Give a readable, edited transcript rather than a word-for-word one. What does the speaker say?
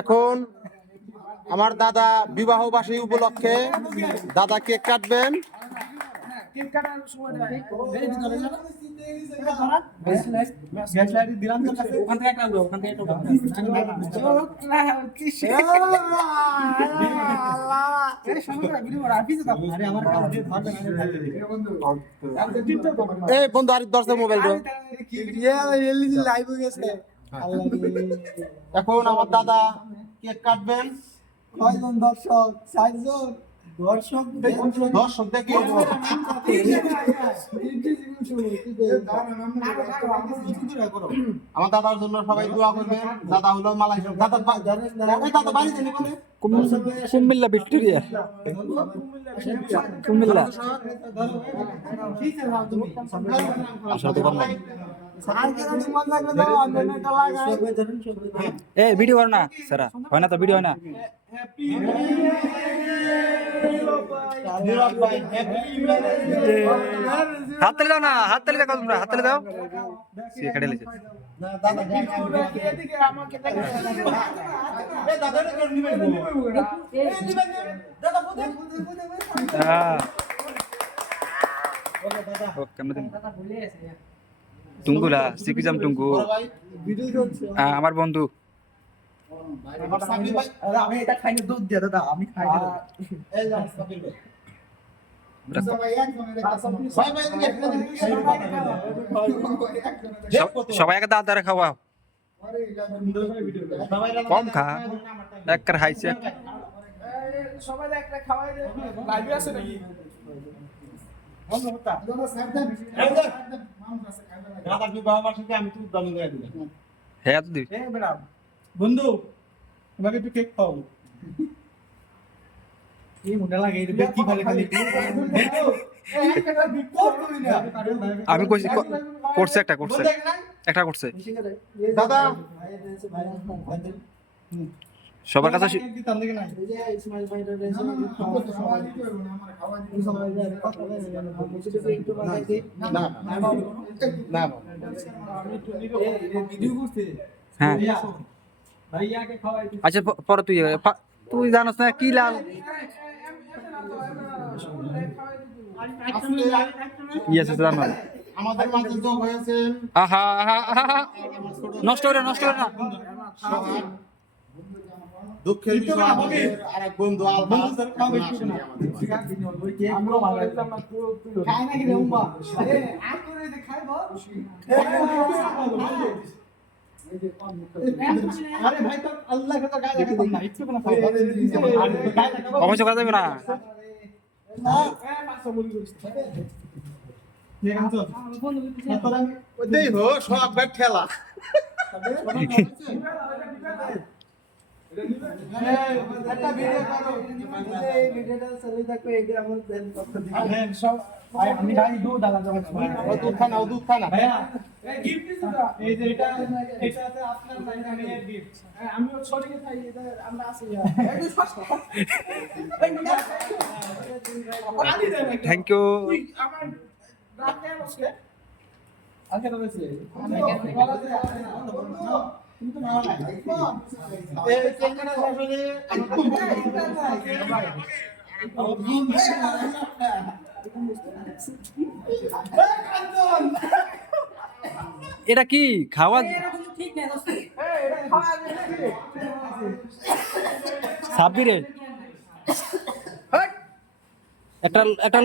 এখন আমার দাদা বিবাহ বার্ষিকী উপলক্ষে দাদা কেক কাটবেন। এই বন্ধু আর 10 মোবাইল এখন আমার দাদা কেক কাটবেন। কয়জন দর্শক? 4 জন দর্শক দেখি আমার দাদার জন্য সবাই দোয়া করবেন। দাদা হলো মালয়েশিয়া। দাদা বাড়ি জানি বলে কুমিল্লা ভিক্টোরিয়া কুমিল্লা এ ভিডিও কর না সারা হয় না তো ভিডিও হয় না হাত তালি দাও না হাত তালি দাও তোমরা হাত তালি দাও সে কেটে লেছে টুঙ্গুলা সিকিজাম টুঙ্গু আমার বন্ধু আমি এটা খাইনি দুধ দিয়ে দাদা আমি খাই সবাই একটা দাঁত ধরে খাওয়া কম খা এক খাইছে সবাই একটা খাওয়াই দে লাইভে আছে নাকি হ্যাঁ তো দিবি বন্ধু তোমাকে একটু কেক খাও এই মনে লাগে এই কি ভালো খালি আমি কইছি করছে একটা করছে দাদা সবার কাছে হ্যাঁ আচ্ছা পরে তুই জানোস না কি লাল জানো আমাদের মাঝে যোগ হয়েছেন আহা নষ্ট করে না দুঃখের বিষয় আরেক বন্ধু অবশ্য করা যাবে না ঠেলা আমি গাড়ি দুধ আলাদা দুধ খানা ভাইয়া গিফট দিছো তো এই যে এটা আছে আপনার জন্য আমি গিফট আমি ছড়িয়ে খাই এটা আমরা আছি থ্যাংক ইউ আমার রাতে বসে আগে রয়েছে কিন্তু না এই চেঙ্গাটা আসলে এটা কি খাওয়া সাব্বিরে একটা